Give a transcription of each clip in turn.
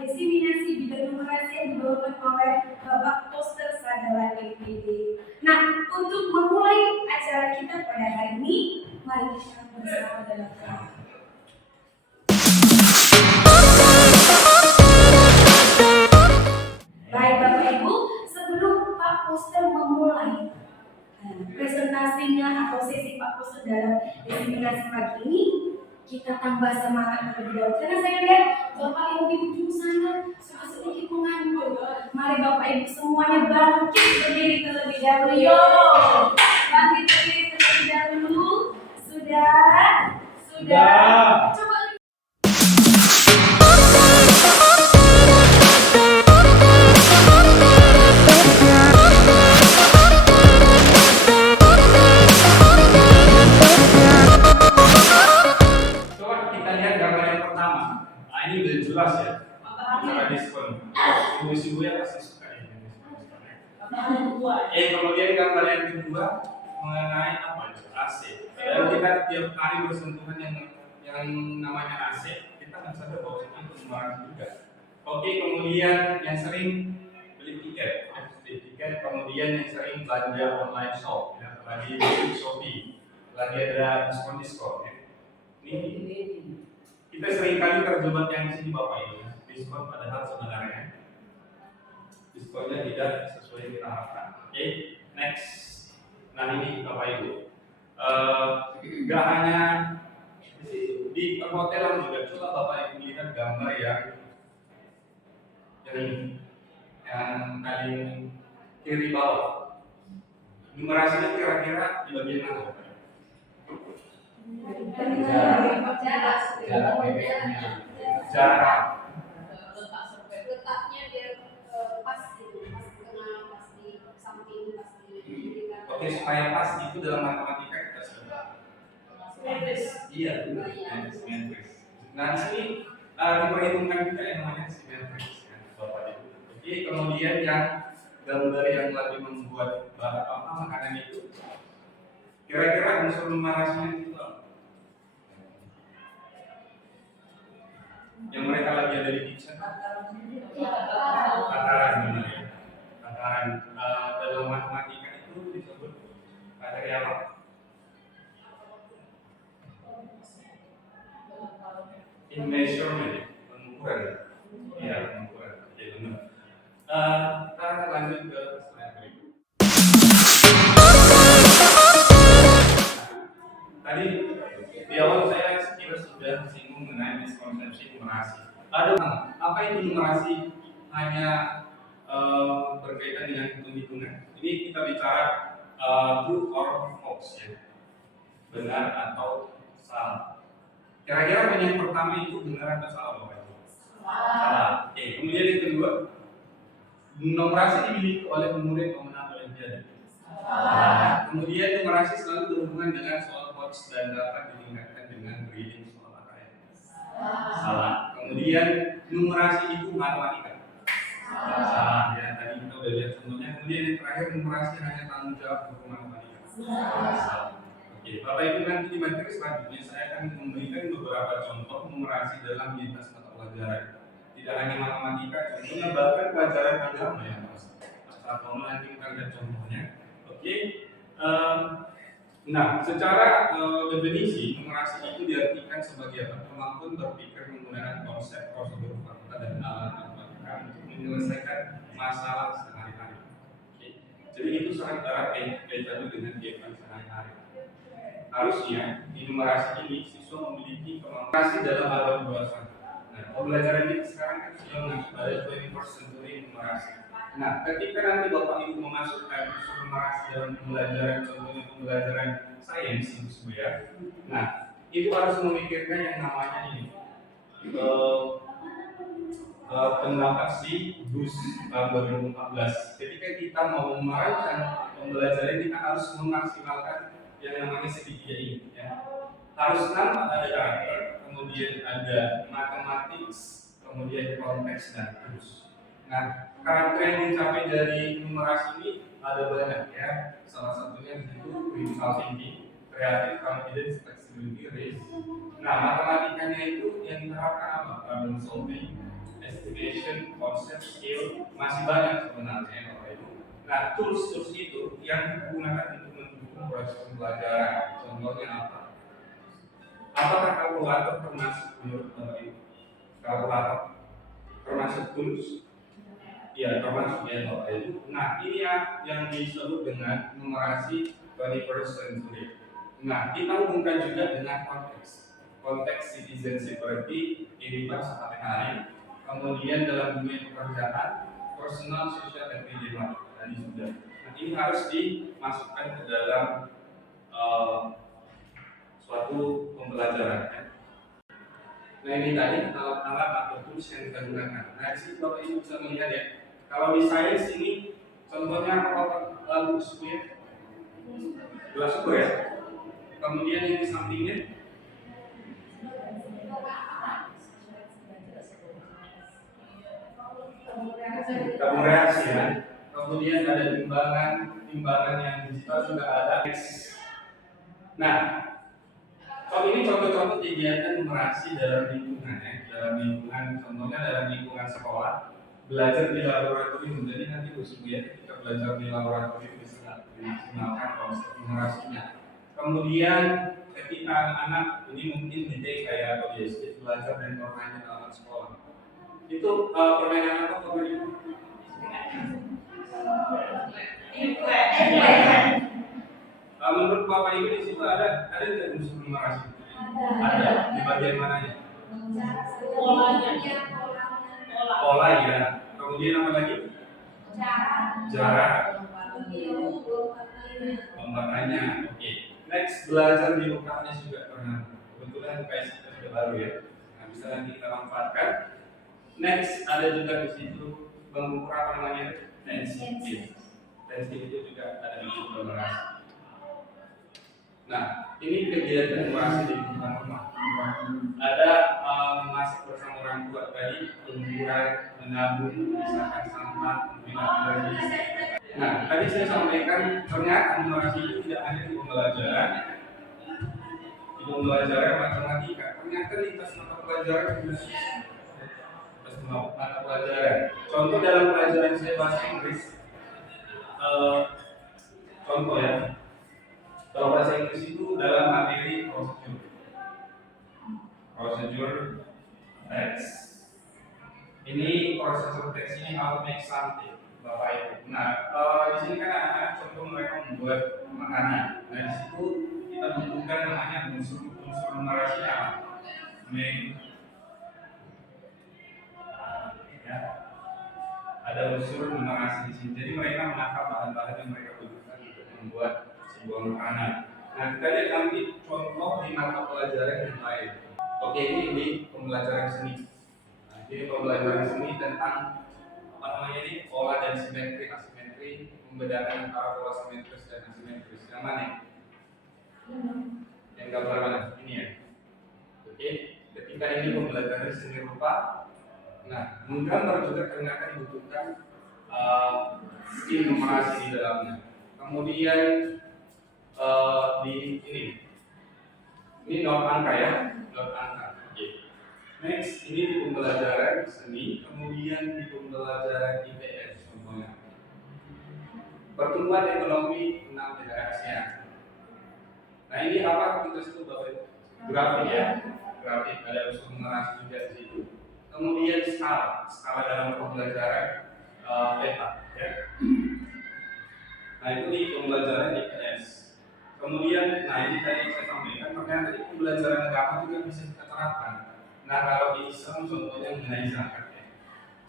diseminasi bidang numerasi yang dibawakan oleh Bapak Poster Sadala MPD. Nah, untuk memulai acara kita pada hari ini, mari kita bersama dalam doa. Baik Bapak Ibu, sebelum Pak Poster memulai presentasinya atau sesi Pak Poster dalam diseminasi pagi ini, kita tambah semangat terlebih dahulu. Karena saya lihat Bapak Ibu di ujung sana sudah sedikit mengantuk. Mari Bapak Ibu semuanya bangkit berdiri terlebih dahulu. Yo, bangkit berdiri terlebih dahulu. Sudah. Coba. Ini udah jelas ya, cara diskon. Ibu-ibu ya pasti suka ini. Kemudian gambar yang kedua mengenai apa itu AC. Dan kita tiap kali bersentuhan yang namanya AC, kita kan sadar bahwa itu numerasi juga. Oke, kemudian yang sering beli tiket, kemudian yang sering belanja online shop, ya, lagi di Shopee, lagi ada diskon ya. Ini kita sering kali terjebak yang di sini Bapak Ibu. Diskon padahal sebenarnya diskonnya tidak sesuai yang kita harapkan. Oke, next. Nah ini Bapak Ibu, gak hanya di perhotelan juga. Coba Bapak Ibu lihat gambar yang paling kiri bawah. Numerasinya kira-kira di bagian mana? Jarak. Letaknya biar pas gitu, pas di tengah, pas di samping, pas di kiri. Oke, supaya pas itu dalam matematika kita sudah. Iya, simetris. Nah di sini diperhitungkan juga yang namanya simetris, ya, Bapak Ibu. Oke, kemudian yang gambar yang lebih membuat makanan itu, kira-kira unsur numerasinya itu apa? Yang mereka lagi ada di kitchen, takaran benar ya. Takaran dalam matematika itu disebut materi apa? In measurement, pengukuran. Iya, pengukuran. Oke, benar. Kita lanjut ke slide berikut. Tadi di awal saya kira sudah singgung mengenai miskonsepsi numerasi. Apa itu numerasi? Hanya berkaitan dengan hitung-hitungan. Ini kita bicara true or false ya, benar atau salah. Kira-kira yang pertama itu benar atau salah Bapak Ibu? Salah. Oke, kemudian yang kedua, numerasi dimiliki oleh murid pemenang Olimpiade. Kemudian numerasi selalu berhubungan dengan soal quotes dan dapat ditingkatkan dengan reading soal AKM. Salah. Kemudian numerasi itu matematika. Salah. Ya, tadi kita udah lihat contohnya. Kemudian yang terakhir, numerasi hanya tanggung jawab hukum matematika. Salah. Oke, Bapak Ibu nanti di materi selanjutnya saya akan memberikan beberapa contoh numerasi dalam lintas mata pelajaran. Tidak hanya matematika, contohnya bahkan pelajaran agama ya Mas. Atau nanti kita lihat contohnya. Oke, nah secara definisi numerasi itu diartikan sebagai apa? Kemampuan berpikir menggunakan konsep, prosedur, fakta dan alat matematika untuk menyelesaikan masalah sehari-hari. Oke, jadi itu sangat erat kaitannya dengan kehidupan sehari-hari. Harusnya di numerasi ini siswa memiliki kemampuan dalam abad 21. Nah, pembelajaran kita sekarang kan sudah masuk pada 21st century numerasi. Nah, ketika nanti Bapak Ibu memasukkan unsur numerasi dalam pembelajaran, contohnya pembelajaran sains, ya. Nah, itu harus memikirkan yang namanya ini pendapat si Gus tahun 2014. Ketika kita mau menerapkan pembelajaran, kita harus memaksimalkan yang namanya segitiga ini, ya. Harus nampak ada karakter, kemudian ada matematik, kemudian konteks dan terus. Nah, karakter yang dicapai dari numerasi ini ada banyak ya. Salah satunya itu critical thinking, kreatif, confidence, flexibility, risk. Nah, matematikanya itu yang diterapkan apa? Problem solving, estimation, concept, skill, masih banyak sebenarnya Bapak Ibu. Nah, tools itu yang digunakan untuk mendukung proses pembelajaran. Contohnya apa? Apakah kalkulator termasuk menurut Bapak Ibu? Kalkulator termasuk tools? Ya, termasuk ya Bapak Ibu. Nah, ini yang disebut dengan numerasi 21st century. Nah, kita hubungkan juga dengan konteks citizenship, berarti kehidupan sehari-hari, kemudian dalam dunia pekerjaan, personal, social, dan kehidupan tadi sudah. Nah, ini harus dimasukkan ke dalam suatu pembelajaran. Ya. Nah, ini tadi alat-alat atau tools yang kita gunakan. Nah, di sini Bapak Ibu bisa melihat ya. Kalau di sains ini, contohnya apa buku ya? Gelas ukur ya. Kemudian yang di sampingnya tabung reaksi ya. Kemudian ada timbangan yang digital juga ada. Nah, kalau ini contoh-contoh kegiatan numerasi dalam lingkungan ya, contohnya dalam lingkungan sekolah, belajar di laboratorium. Jadi nanti ya kita belajar di laboratorium bisa dimaksimalkan konsep numerasinya. Kemudian ketika anak-anak ini mungkin didik kayak atau SD belajar dan permainan dalam sekolah. Itu permainan apa Bapak Ibu? Menurut Bapak Ibu di situ ada tidak unsur numerasi? Ada. Di bagian mananya? Pola ya. Kemudian apa lagi? Jarak. Pembatannya. Oke. Next, belajar di UKM juga pernah. Kebetulan UKS kita sudah baru ya. Nah, bisa nanti kita manfaatkan. Next, ada juga di situ mengukur apa namanya? Tensi. Tensi itu juga ada di situ numerasi. Nah, ini kegiatan numerasi di lingkungan rumah. Ada memasak bersama orang tua tadi, pengukuran, menabung, misalkan sampah, menggunakan energi. Nah, tadi saya sampaikan ternyata numerasi itu tidak hanya di pembelajaran, matematika. Ternyata lintas mata pelajaran juga mata pelajaran. Contoh dalam pelajaran saya bahasa Inggris, contoh ya. Kalau bahasa Inggris itu dalam materi prosedur teks. Ini prosedur teks ini how to make something, Bapak Ibu. Nah, di sini kan anak-anak contoh mereka membuat makanan. Nah, di situ kita butuhkan namanya unsur numerasinya apa? Ya. Ada unsur numerasi di sini. Jadi mereka menangkap bahan-bahan yang mereka butuhkan untuk membuat sebuah makanan. Nah, kita lihat nanti contoh di mata pelajaran yang lain. Oke, ini pembelajaran seni. Nah, ini pembelajaran seni tentang apa namanya ini pola dan simetri, asimetri, membedakan antara pola simetris dan asimetris. Yang mana? Yang gambar mana? Ini ya. Oke, ketika ini pembelajaran seni rupa. Nah, menggambar juga ternyata dibutuhkan skill numerasi di dalamnya. Kemudian di ini not angka ya, not angka. Okay. Next, ini di pembelajaran seni, kemudian di pembelajaran IPS contohnya. Pertumbuhan ekonomi 6 negara Asia. Nah, ini apa kita sebut Bapak Ibu? Grafik ya, grafik ada unsur numerasi juga di situ. Kemudian skala dalam pembelajaran peta ya. Nah, itu di pembelajaran IPS. Kemudian, nah ini tadi saya sampaikan, ternyata di pembelajaran agama juga bisa kita terapkan. Nah, kalau di Islam contohnya mengenai zakat ya.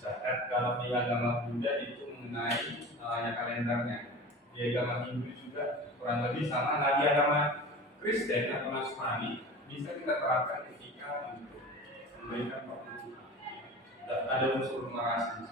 Zakat kalau di agama Buddha itu mengenai kalendernya. Di agama Hindu juga kurang lebih sama. Nah, di agama Kristen atau Nasrani bisa kita terapkan ketika untuk memberikan waktu. Ada unsur numerasi.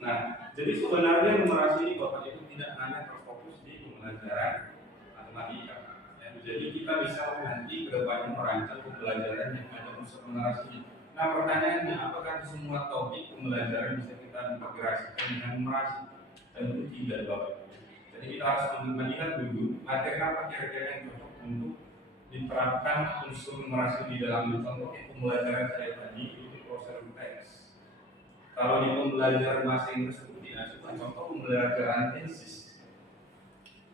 Nah, jadi sebenarnya numerasi ini Bapak Ibu tidak hanya terfokus di pembelajaran matematika. Ya, jadi kita bisa nanti kedepannya merancang pembelajaran yang ada unsur numerasi. Nah, pertanyaannya, apakah semua topik pembelajaran bisa kita integrasikan dengan numerasi? Tentu tidak Bapak Ibu. Jadi kita harus melihat dulu materi apa kira-kira yang cocok untuk diterapkan unsur numerasi di dalam contoh pembelajaran saya tadi itu proses teks. Kalau di pembelajaran bahasa Inggris itu tidak suka contoh pembelajaran tenses.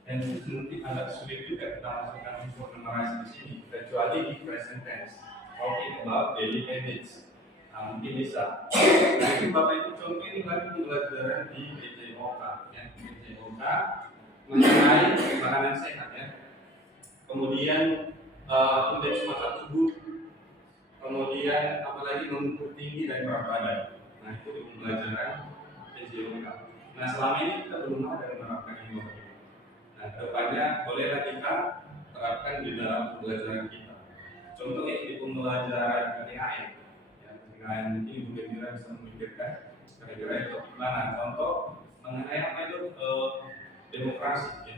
Tenses mungkin agak sulit juga kita masukkan unsur numerasi di sini, kecuali di present tense. Talking about daily habits. Nah, mungkin bisa. Nah, itu Bapak Ibu contohin lagi pembelajaran di PJOK, ya. PJOK mengenai makanan sehat, ya. Kemudian indeks massa tubuh, kemudian apalagi mengukur tinggi dan berat badan. Nah, itu di pembelajaran PJOK. Nah, selama ini kita belum ada menerapkan ini. Nah, kedepannya bolehlah kita terapkan di dalam pembelajaran kita. Contohnya di pembelajaran KTHM. Mungkin Ibu Bendera bisa memikirkan kira-kira itu gimana. Contoh mengenai apa itu demokrasi, ya.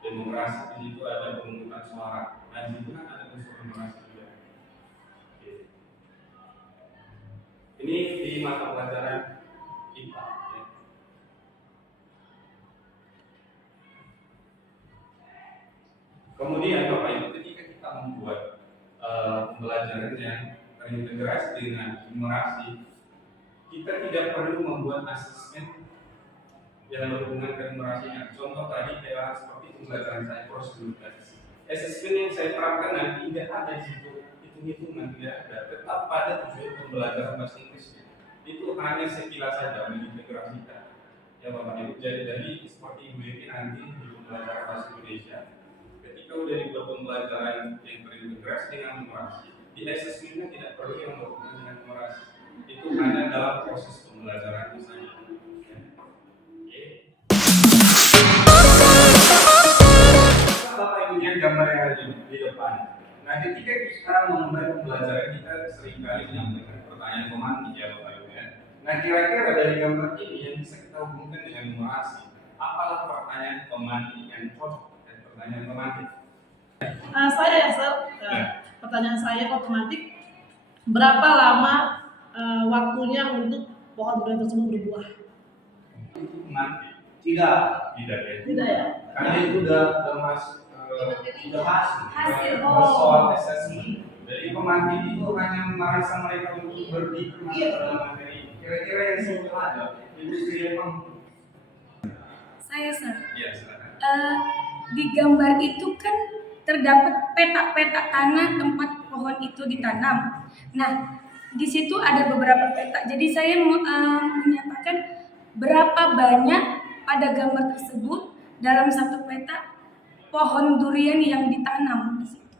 Demokrasi di situ ada pemungutan suara. Nah, di situ kan ada unsur demokrasi juga. Oke. Ini di mata pelajaran kita. Ya. Kemudian Bapak Ibu ketika kita membuat pembelajaran yang terintegrasi dengan numerasi, kita tidak perlu membuat asesmen yang berhubungan dengan numerasinya. Contoh tadi kayak seperti pembelajaran saya prosedur tadi. Asesmen yang saya terapkan nanti tidak ada di situ, hitung-hitungan tidak ada. Tetap pada tujuan pembelajaran bahasa Inggris. Itu hanya sekilas saja mengintegrasikan. Ya Bapak Ibu, jadi seperti Ibu Yenti nanti di pembelajaran bahasa Indonesia, ketika udah dibuat pembelajaran yang terintegrasi dengan numerasi, di asesmennya tidak perlu yang berhubungan dengan numerasi. Itu hanya dalam proses pembelajaran saja. Bapak Ibu lihat gambar yang ada di depan. Nah, ketika kita memulai pembelajaran kita seringkali menyampaikan pertanyaan pemantik ya Bapak Ibu ya. Nah, kira-kira dari gambar ini yang bisa kita hubungkan dengan numerasi, apalah pertanyaan pemantik yang cocok dan pertanyaan pemantik? Saya ya, Sir. Pertanyaan saya otomatis, berapa lama waktunya untuk pohon durian tersebut berbuah? Itu pemantik. Tidak. Tidak ya. Tidak ya? Karena itu udah masuk Hasil. soal assessment. Jadi pemantik itu hanya merasa mereka untuk berpikir masuk dalam materi. Kira-kira yang simpel aja. Industri emang. Saya Sir. Iya, silakan. Di gambar itu kan terdapat peta-peta tanah tempat pohon itu ditanam. Nah, di situ ada beberapa peta. Jadi saya menyatakan berapa banyak pada gambar tersebut dalam satu peta pohon durian yang ditanam di situ.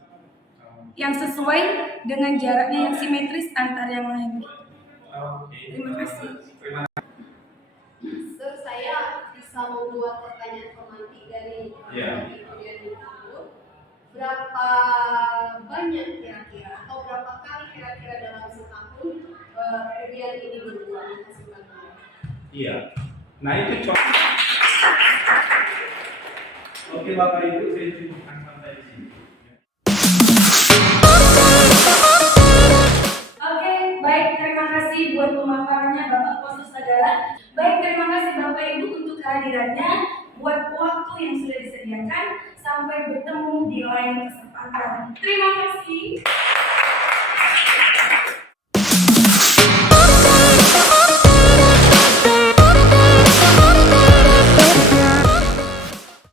Yang sesuai dengan jaraknya yang simetris antar yang lain. Terima kasih. Sir, saya bisa membuat pertanyaan pemantik dari durian itu. Berapa banyak kira-kira atau berapa kali kira-kira dalam setahun durian ini berbuah menghasilkan buah? Iya. Nah itu contoh. Oke Bapak Ibu, saya cukupkan sampai di sini. Oke, baik, terima kasih buat pemaparannya Bapak Posus Negara. Baik, terima kasih Bapak Ibu untuk kehadirannya, buat waktu yang sudah disediakan. Sampai bertemu di lain kesempatan. Terima kasih.